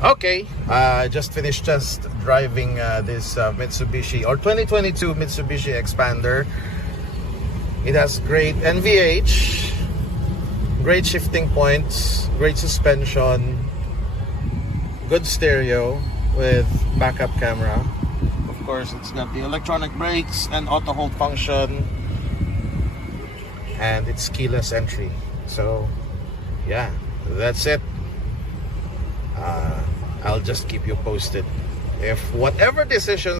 Okay, just finished driving this Mitsubishi or 2022 Mitsubishi Expander. It has great NVH, great shifting points, great suspension, good stereo with backup camera. Of course, it's got the electronic brakes and auto hold function, and it's keyless entry. So yeah, that's it. I'll just keep you posted if whatever decisions